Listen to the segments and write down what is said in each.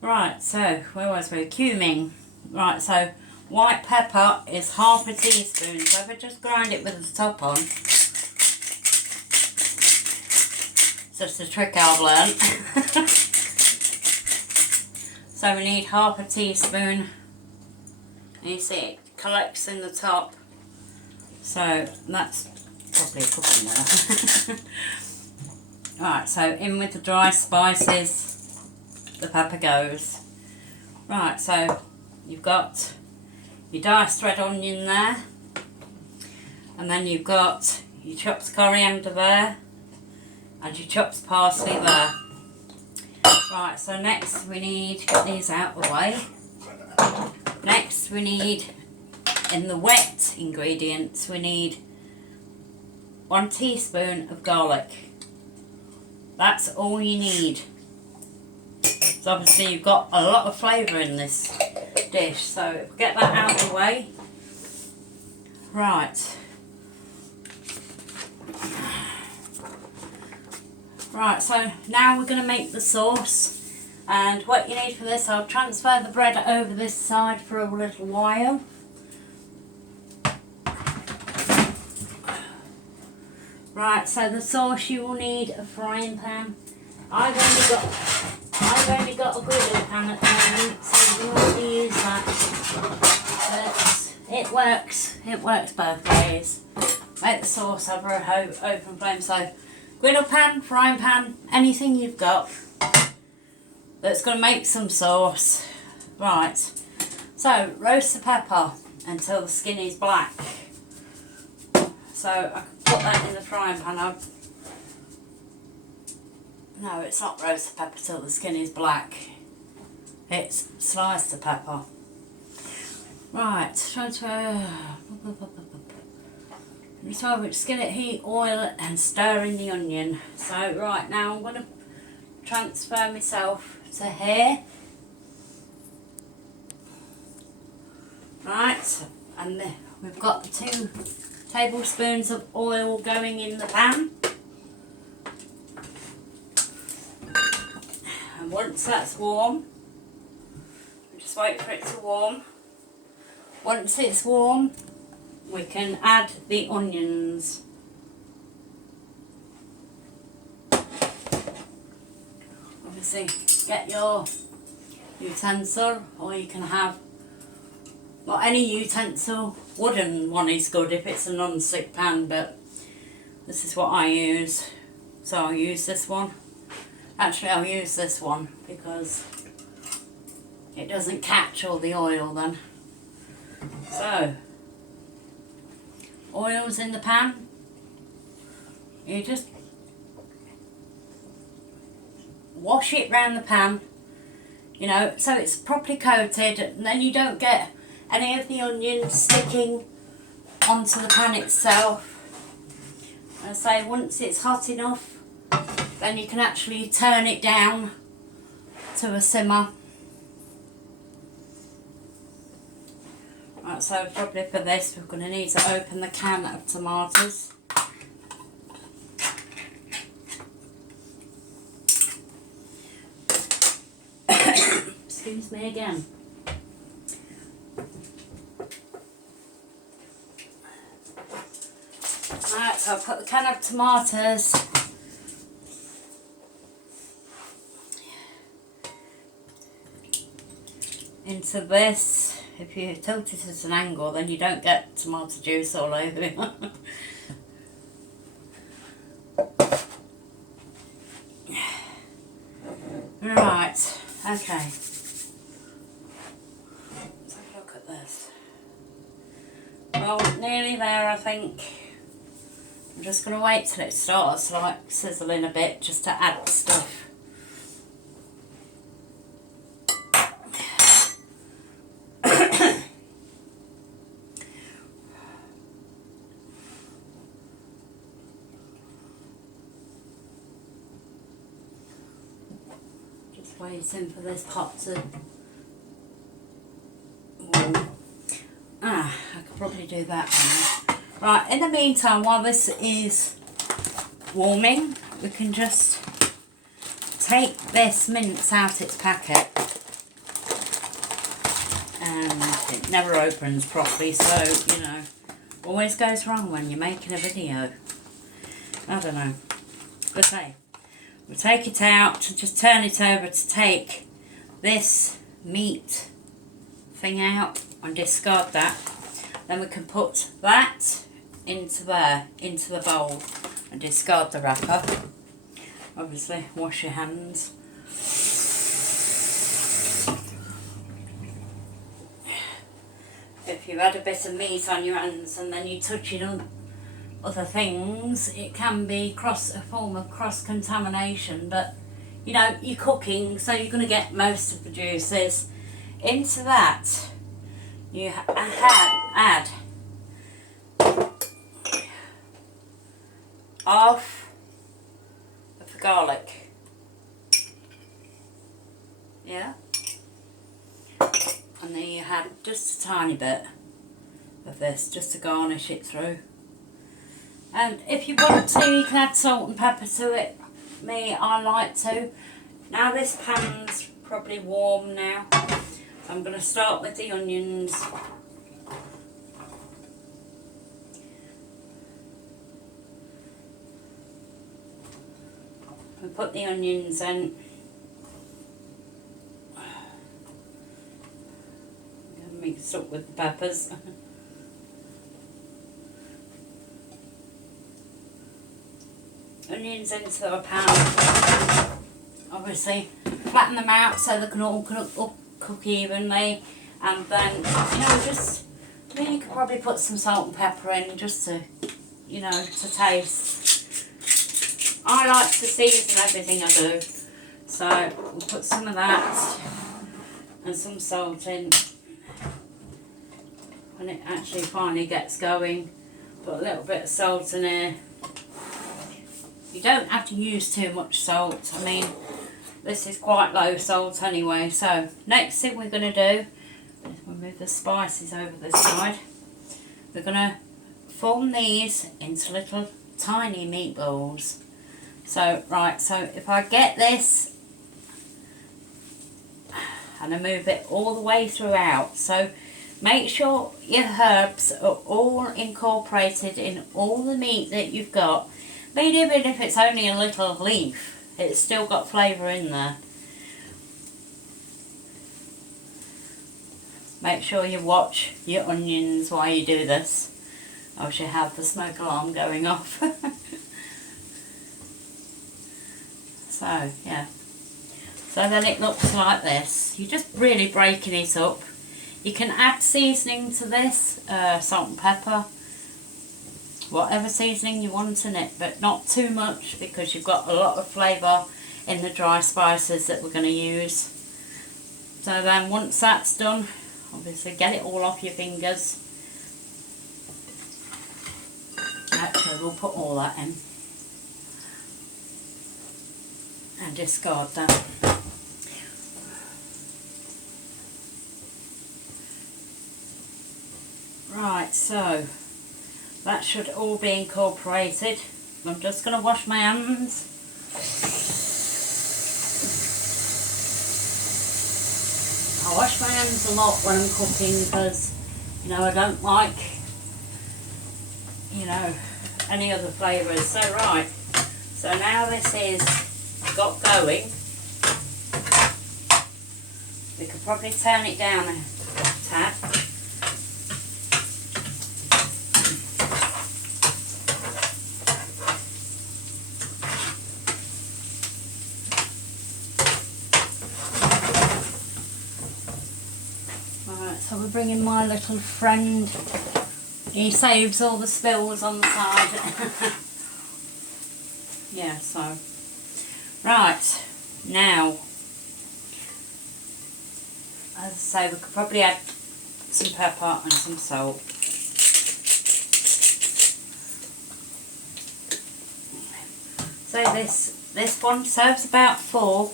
Right, so where was we? Cumin. Right, so white pepper is half a teaspoon. So if I just grind it with the top on, it's just a trick I've learnt. So we need half a teaspoon. And you see it collects in the top. So that's probably a couple more. Right, so in with the dry spices, the pepper goes. Right, so you've got your diced red onion there, and then you've got your chopped coriander there, and your chopped parsley there. Right, so next we need to get these out of the way. Next we need, in the wet ingredients, we need 1 teaspoon of garlic. That's all you need. So obviously you've got a lot of flavour in this dish, so get that out of the way. Right. Right, so now we're going to make the sauce. And what you need for this, I'll transfer the bread over this side for a little while. Right, so the sauce, you will need a frying pan. I've only got a griddle pan at the moment, so you want to use that. But it works both ways. Make the sauce over a open flame. So griddle pan, frying pan, anything you've got that's going to make some sauce. Right, so roast the pepper until the skin is black. So I can put that in the frying pan. No, it's not roast the pepper till the skin is black. It's slice the pepper. Right, transfer. So skin it, heat, oil and stir in the onion. So right now I'm going to transfer myself to here. Right, and we've got the 2 tablespoons of oil going in the pan. And once that's warm, just wait for it to warm. Once it's warm, we can add the onions. Obviously, get your utensil, or you can have, well, any utensil. Wooden one is good if it's a non-stick pan, but this is what I use, so I'll use this one. Actually, I'll use this one because it doesn't catch all the oil then. So, oil's in the pan. You just wash it round the pan, you know, so it's properly coated, and then you don't get any of the onion sticking onto the pan itself. And I say once it's hot enough, then you can actually turn it down to a simmer. Right, so probably for this we're going to need to open the can of tomatoes. Excuse me again. Right, so I'll put the can of tomatoes into this. If you tilt it at an angle, then you don't get tomato juice all over it. Right, okay. Let's have a look at this. Well, nearly there, I think. I'm just going to wait till it starts like sizzling a bit just to add stuff. Just waiting for this pot to warm. I could probably do that now. Right, in the meantime, while this is warming, we can just take this mince out its packet. and it never opens properly, so you know, always goes wrong when you're making a video. I don't know. But hey, we'll take it out, just turn it over to take this meat thing out and discard that. Then we can put that into there, into the bowl, and discard the wrapper. Obviously, wash your hands. If you've had a bit of meat on your hands and then you touch it on other things, it can be a form of cross-contamination, but you know, you're cooking, so you're going to get most of the juices. Into that, you add half of the garlic. Yeah. And then you add just a tiny bit of this, just to garnish it through. And if you want to, you can add salt and pepper to it. I like to. Now this pan's probably warm now. I'm going to start with the onions. And put the onions in. Mixed up with the peppers. Onions into a pan. Obviously, flatten them out so they can all cook evenly, and then, you know, just, I mean, you could probably put some salt and pepper in just to, you know, to taste. I like to season everything I do, so we'll put some of that and some salt in. When it actually finally gets going, put a little bit of salt in here. You don't have to use too much salt. I mean, this is quite low salt anyway. So next thing we're going to do is we'll move the spices over this side. We're going to form these into little tiny meatballs. So right, so if I get this and I move it all the way throughout, so make sure your herbs are all incorporated in all the meat that you've got. I mean, even if it's only a little leaf, it's still got flavour in there. Make sure you watch your onions while you do this, or you have the smoke alarm going off. So, yeah. So then it looks like this. You're just really breaking it up. You can add seasoning to this, salt and pepper, whatever seasoning you want in it, but not too much, because you've got a lot of flavour in the dry spices that we're going to use. So then once that's done, obviously get it all off your fingers. Actually, we'll put all that in and discard that. Right, so that should all be incorporated. I'm just going to wash my hands. I wash my hands a lot when I'm cooking because, you know, I don't like, you know, any other flavours. So right, so now this is got going. We could probably turn it down a tad. So we're bringing my little friend. He saves all the spills on the side. Yeah, so. Right, now. As I say, we could probably add some pepper and some salt. So this one serves about 4.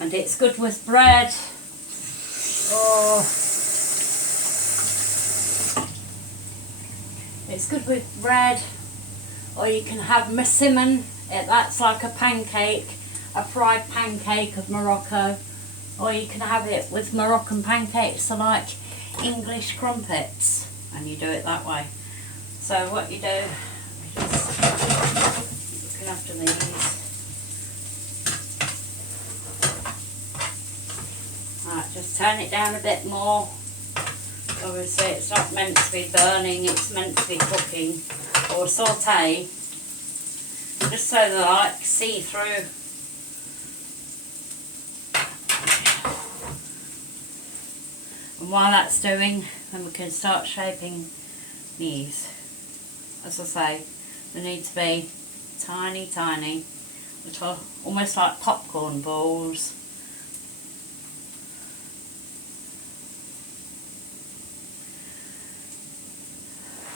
And it's good with bread, or it's good with bread, or you can have persimmon That's like a pancake, a fried pancake of Morocco, or you can have it with Moroccan pancakes, so like English crumpets, and you do it that way. So what you do, just looking after these. Right, just turn it down a bit more. Obviously it's not meant to be burning, it's meant to be cooking or saute, just so they're like see-through. And while that's doing, then we can start shaping these. As I say, they need to be tiny, tiny, little, almost like popcorn balls.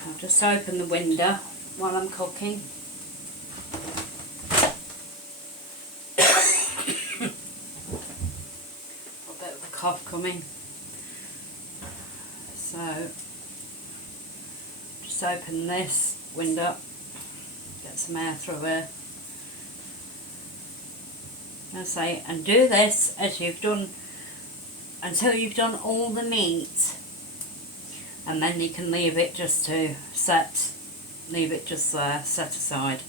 I'll just open the window while I'm cooking. A bit of a cough coming. So, just open this window, get some air through here. And do this as you've done until you've done all the meat, and then you can leave it just to set, leave it just there, set aside.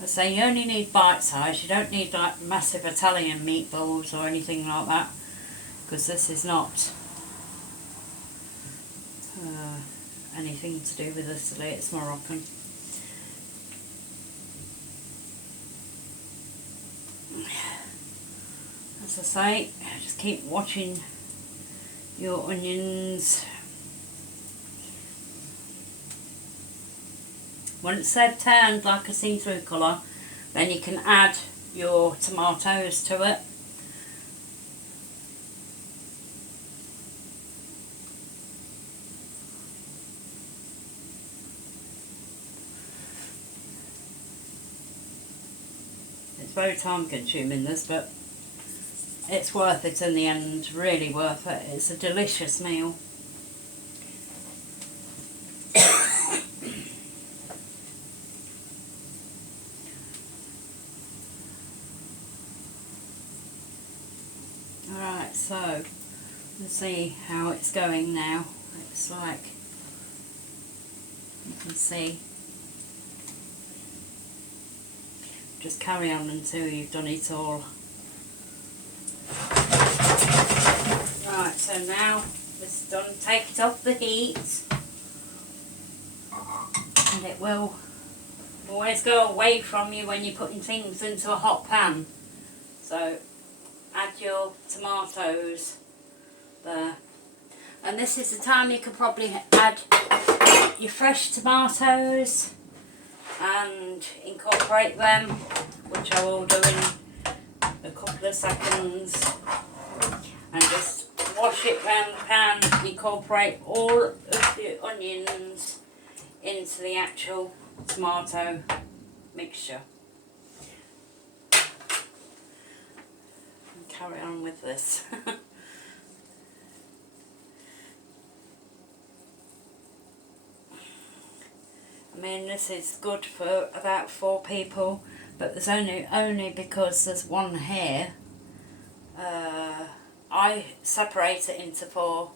You only need bite size, you don't need like massive Italian meatballs or anything like that, because this is not anything to do with Italy, it's Moroccan. As I say, just keep watching your onions. Once they've turned like a see-through colour, then you can add your tomatoes to it. It's very time consuming this, but it's worth it in the end, really worth it. It's a delicious meal. Alright, so let's see how it's going now. It's like, you can see, just carry on until you've done it all. Right, so now this is done, take it off the heat, and it will always go away from you when you're putting things into a hot pan. So add your tomatoes there, and this is the time you could probably add your fresh tomatoes and incorporate them, which I will do in a couple of seconds, and just wash it round the pan, incorporate all of the onions into the actual tomato mixture. And carry on with this. I mean, this is good for about 4 people, but there's only because there's one here. I separate it into 4,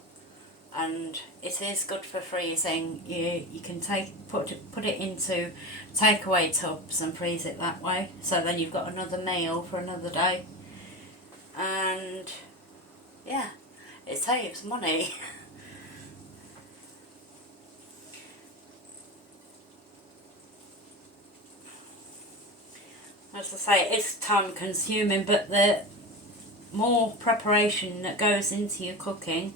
and it is good for freezing. You can put it into takeaway tubs and freeze it that way. So then you've got another meal for another day, and yeah, it saves money. As I say, it's time consuming, but the more preparation that goes into your cooking,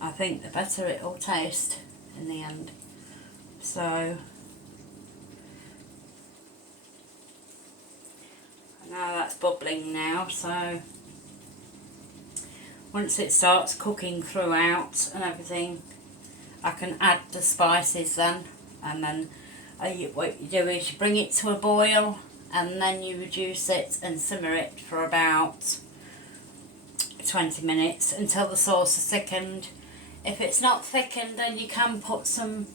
I think the better it will taste in the end. So now that's bubbling now, so once it starts cooking throughout and everything, I can add the spices then, and then what you do is you bring it to a boil, and then you reduce it and simmer it for about 20 minutes until the sauce is thickened. If it's not thickened, then you can put some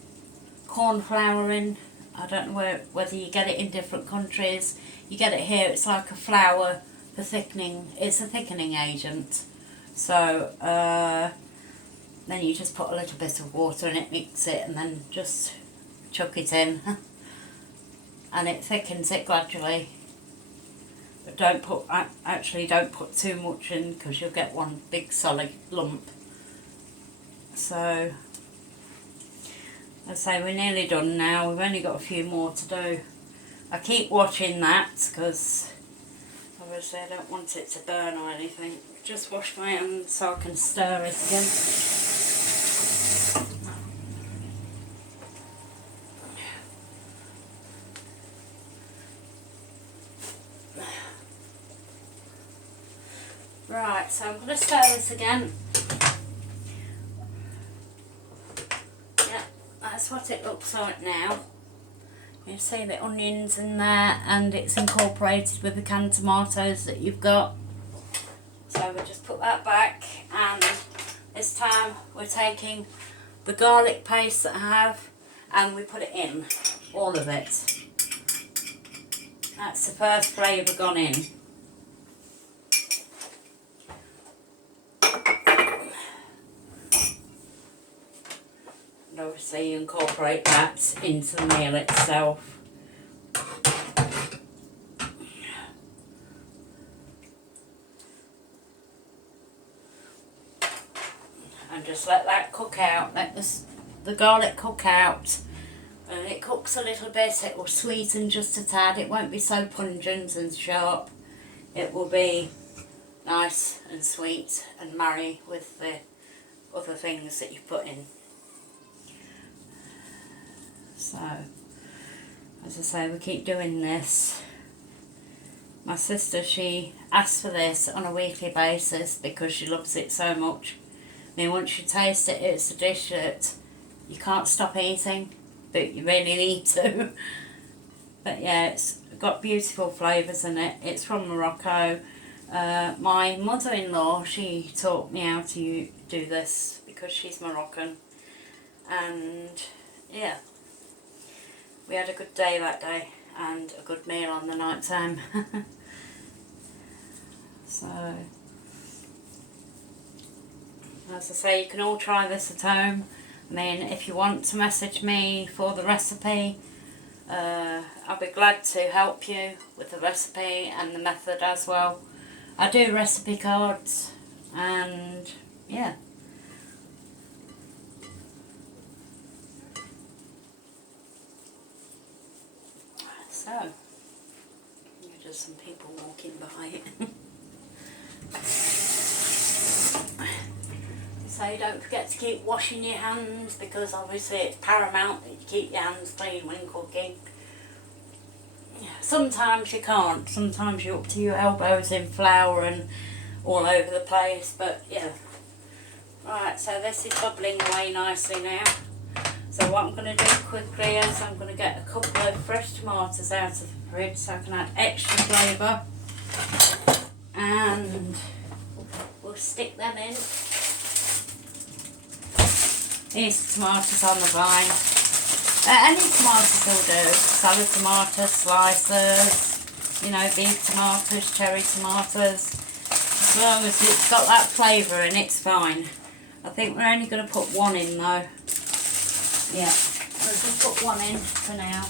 corn flour in I don't know whether you get it in different countries. You get it here, it's like a flour for thickening. It's a thickening agent. So then you just put a little bit of water in it, mix it, and then just chuck it in. And it thickens it gradually. But don't put, actually don't put too much in, because you'll get one big solid lump. So, I say we're nearly done now. We've only got a few more to do. I keep watching that because obviously I don't want it to burn or anything. Just wash my hands so I can stir it again. Right, so I'm going to stir this again. Yeah, that's what it looks like now. You see the onions in there, and it's incorporated with the canned tomatoes that you've got. So we'll just put that back, and this time we're taking the garlic paste that I have and we put it in, all of it. That's the first flavour gone in. And obviously you incorporate that into the meal itself. And just let that cook out, let the garlic cook out. And it cooks a little bit, it will sweeten just a tad. It won't be so pungent and sharp. It will be nice and sweet and marry with the other things that you put in. So, as I say, we keep doing this. My sister, she asks for this on a weekly basis because she loves it so much. I mean, once you taste it, it's a dish that you can't stop eating, but you really need to. But yeah, it's got beautiful flavours in it. It's from Morocco. My mother-in-law, she taught me how to do this because she's Moroccan. And yeah, we had a good day that day and a good meal on the night time. So, as I say, you can all try this at home. I mean, if you want to message me for the recipe, I'll be glad to help you with the recipe and the method as well. I do recipe cards, and yeah. So, just some people walking by. So don't forget to keep washing your hands, because obviously it's paramount that you keep your hands clean when cooking. Sometimes you can't, sometimes you're up to your elbows in flour and all over the place, but yeah. Right, so this is bubbling away nicely now. So what I'm going to do quickly is I'm going to get a couple of fresh tomatoes out of the fridge so I can add extra flavour. And we'll stick them in. These tomatoes on the vine. Any tomatoes will do. Salad tomatoes, slicers, you know, beef tomatoes, cherry tomatoes. As long as it's got that flavour in, it's fine. I think we're only going to put one in though. Yeah, we'll just put one in for now.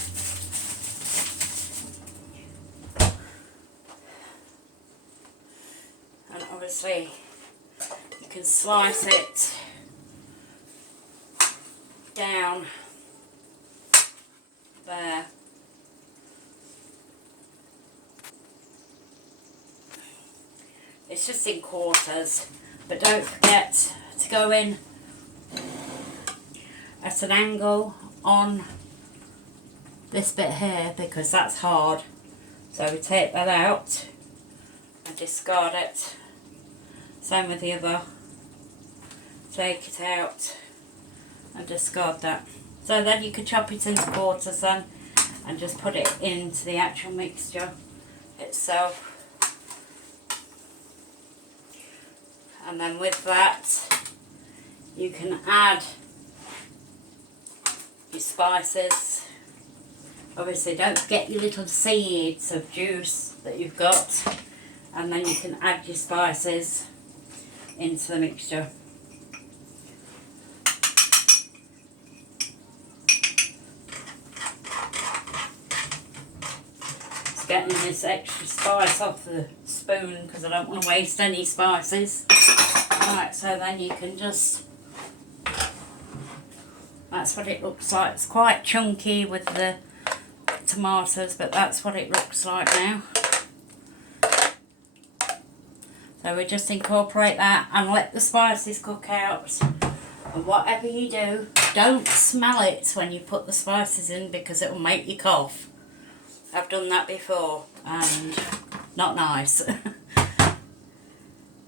And obviously you can slice it down there. It's just in quarters, but don't forget to go in at an angle on this bit here, because that's hard. So we take that out and discard it. Same with the other. Take it out and discard that. So then you can chop it into quarters then and just put it into the actual mixture itself. And then with that you can add your spices. Obviously don't forget your little seeds of juice that you've got, and then you can add your spices into the mixture. It's getting this extra spice off the spoon because I don't want to waste any spices. Right, so then you can just, that's what it looks like. It's quite chunky with the tomatoes, but that's what it looks like now. So we just incorporate that and let the spices cook out. And whatever you do, don't smell it when you put the spices in because it will make you cough. I've done that before and not nice.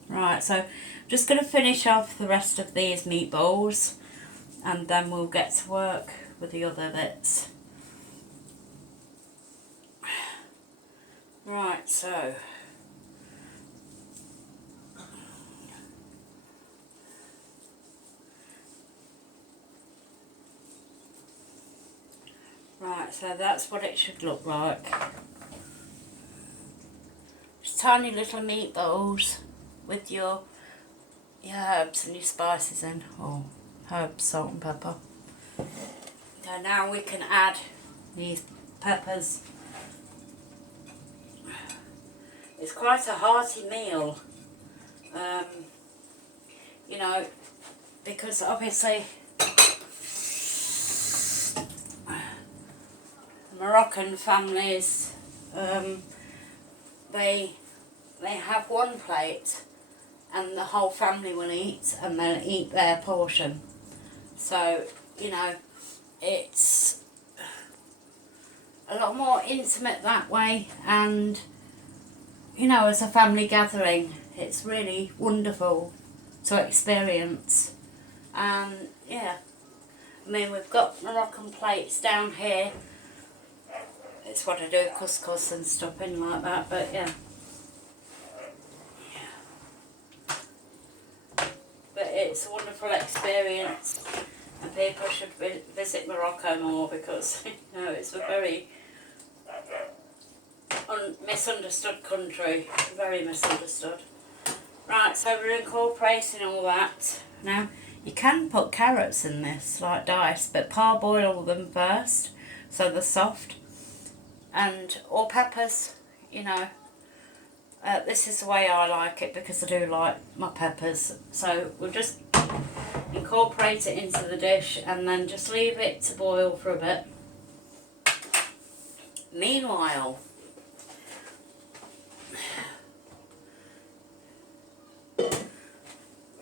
Right, so I'm just going to finish off the rest of these meatballs and then we'll get to work with the other bits. Right, so that's what it should look like. Just tiny little meatballs with your herbs and your spices in, or herbs, salt and pepper. So now we can add these peppers. It's quite a hearty meal, you know, because obviously Moroccan families, they have one plate and the whole family will eat and they'll eat their portion. So, you know, it's a lot more intimate that way, and you know, as a family gathering, it's really wonderful to experience. And yeah, I mean, we've got Moroccan plates down here. It's what I do, couscous and stuff in like that, but yeah. But it's a wonderful experience, and people should visit Morocco more because, you know, it's a very misunderstood country, very misunderstood. Right, so we're incorporating all that. Now, you can put carrots in this, like diced, but parboil them first, so they're soft. Or peppers, you know. This is the way I like it because I do like my peppers. So we'll just incorporate it into the dish and then just leave it to boil for a bit. Meanwhile,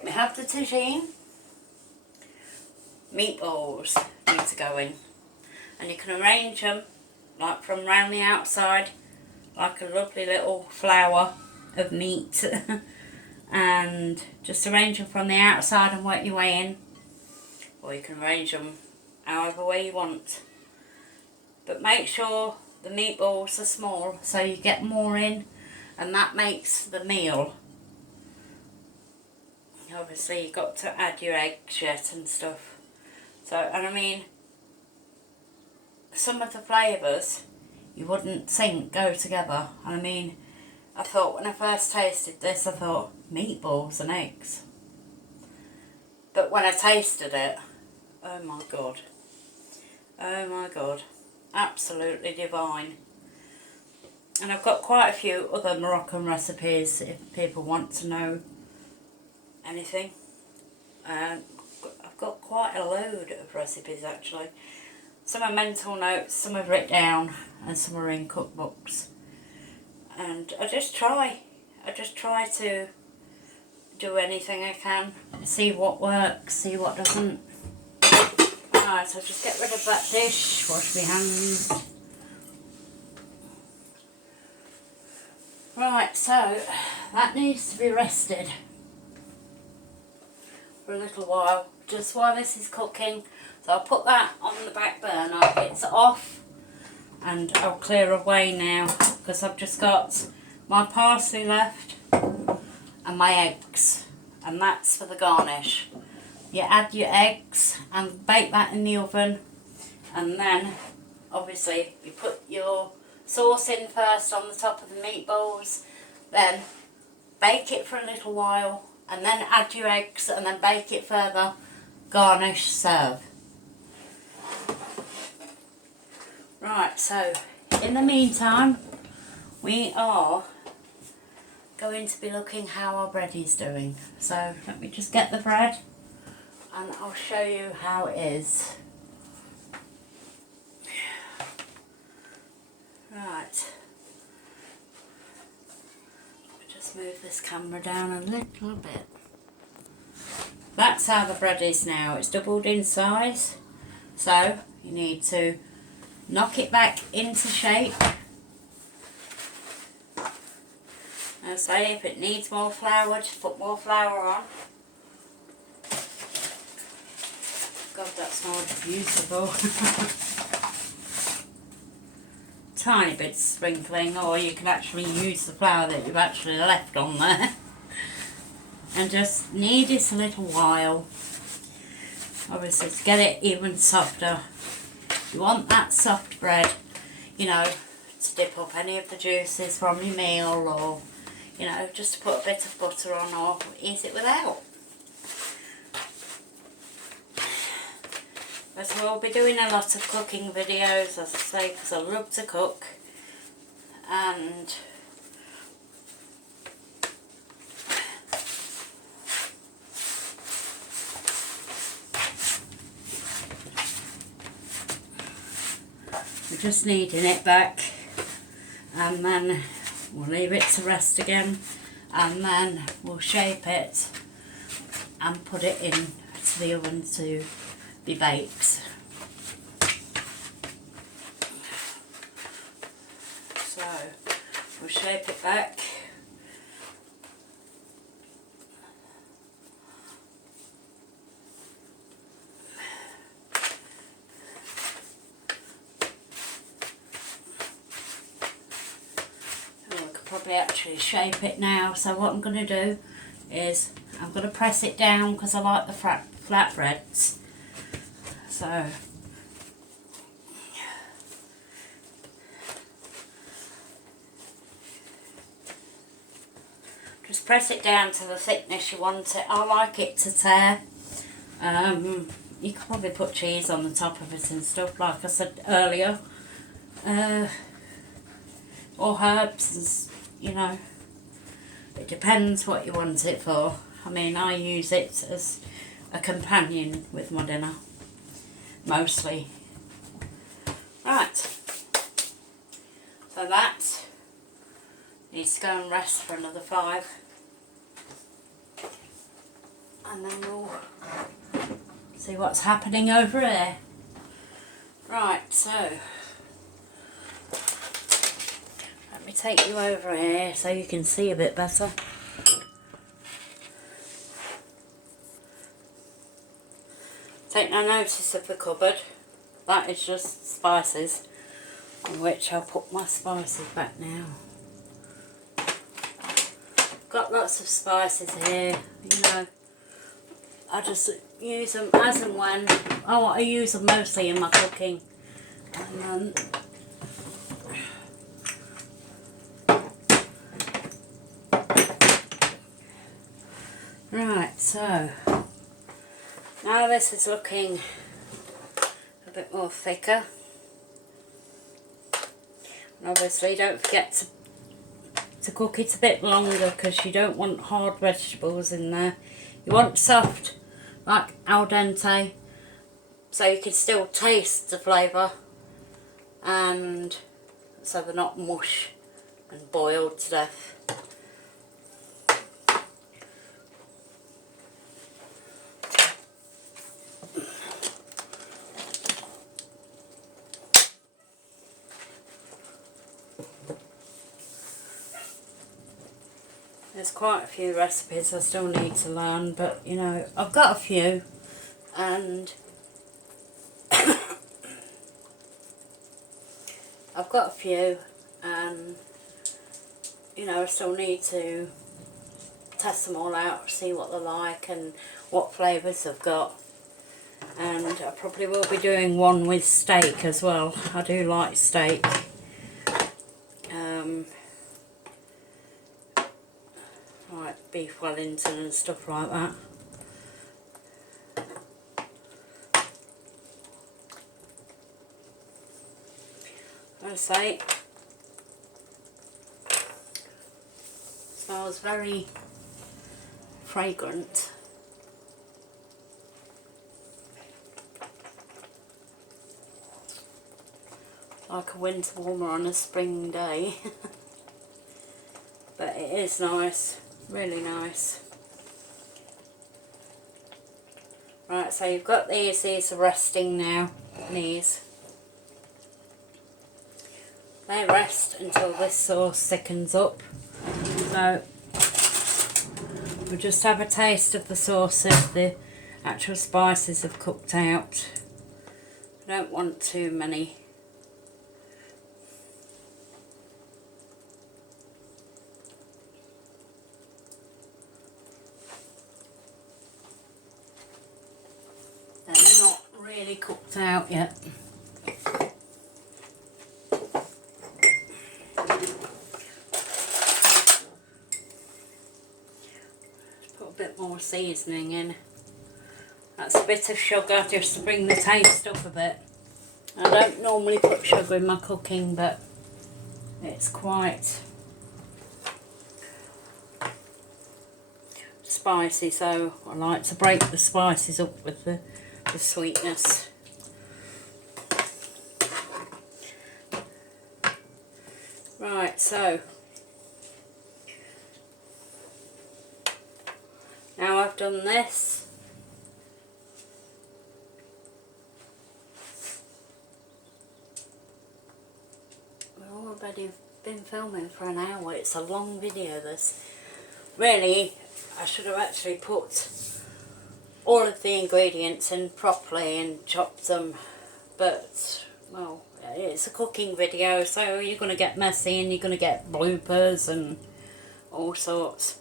we have the tagine. Meatballs need to go in, and you can arrange them like from round the outside, like a lovely little flower of meat. And just arrange them from the outside and work your way in, or you can arrange them however way you want, but make sure the meatballs are small so you get more in, and that makes the meal. Obviously you've got to add your eggs yet and stuff. So, and I mean, some of the flavours you wouldn't think go together. And I mean, I thought when I first tasted this, I thought meatballs and eggs. But when I tasted it, oh my god. Oh my god. Absolutely divine. And I've got quite a few other Moroccan recipes if people want to know anything. I've got quite a load of recipes actually. Some are mental notes, some are written down, and some are in cookbooks. And I just try to do anything I can, see what works, see what doesn't. Right, so just get rid of that dish, wash my hands. Right, so that needs to be rested for a little while, just while this is cooking. So I'll put that on the back burner. It's off, and I'll clear away now because I've just got my parsley left and my eggs, and that's for the garnish. You add your eggs and bake that in the oven, and then obviously you put your sauce in first on the top of the meatballs, then bake it for a little while, and then add your eggs, and then bake it further, garnish, serve. Right, so in the meantime, we are going to be looking how our bread is doing. So let me just get the bread and I'll show you how it is. Right, just move this camera down a little bit. That's how the bread is now. It's doubled in size, so you need to knock it back into shape. I'll say if it needs more flour, just put more flour on. God, that smells beautiful. Tiny bit sprinkling, or you can actually use the flour that you've actually left on there. And just knead it a little while. Obviously to get it even softer. You want that soft bread, you know, to dip up any of the juices from your meal, or, you know, just to put a bit of butter on, or eat it without. But we'll be doing a lot of cooking videos, as I say, because I love to cook. And we're just kneading it back, and then we'll leave it to rest again, and then we'll shape it and put it in to the oven to be baked. So we'll shape it back. Probably actually shape it now, so what I'm going to do is I'm going to press it down because I like the flat breads. So just press it down to the thickness you want it. I like it to tear. You could probably put cheese on the top of it and stuff, like I said earlier, or herbs, you know. It depends what you want it for. I mean, I use it as a companion with my dinner, mostly. Right, so that needs to go and rest for another 5, and then we'll see what's happening over here. Right, so let me take you over here so you can see a bit better. Take no notice of the cupboard. That is just spices, in which I'll put my spices back now. Got lots of spices here, you know. I just use them as and when. Oh, I use them mostly in my cooking. And right, so now this is looking a bit more thicker. And obviously don't forget to cook it a bit longer, because you don't want hard vegetables in there. You want soft, like al dente, so you can still taste the flavour, and so they're not mush and boiled to death. There's quite a few recipes I still need to learn, but you know, I've got a few, and you know, I still need to test them all out, see what they're like and what flavours they've got. And I probably will be doing one with steak as well. I do like steak. Like beef Wellington and stuff like that. I say, smells very fragrant. Like a winter warmer on a spring day. But it is nice, really nice. Right, so you've got these are resting now, these. They rest until this sauce thickens up. So we'll just have a taste of the sauce if the actual spices have cooked out. I don't want too many. They're not really cooked out yet. More seasoning in. That's a bit of sugar just to bring the taste up a bit. I don't normally put sugar in my cooking, but it's quite spicy, so I like to break the spices up with the sweetness. Right, so now I've done this, we've already been filming for an hour. It's a long video, this. Really, I should have actually put all of the ingredients in properly and chopped them, but, well, it's a cooking video, so you're going to get messy and you're going to get bloopers and all sorts.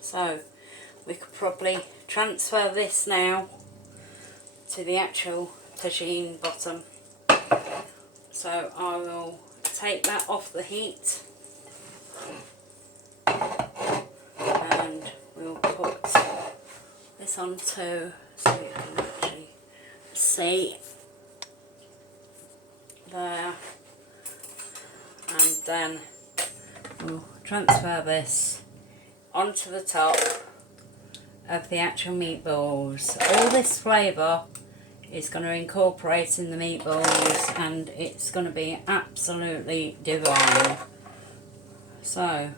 So we could probably transfer this now to the actual tagine bottom. So I will take that off the heat and we'll put this onto so you can actually see there, and then we'll transfer this onto the top of the actual meatballs. All this flavour is going to incorporate in the meatballs and it's going to be absolutely divine. So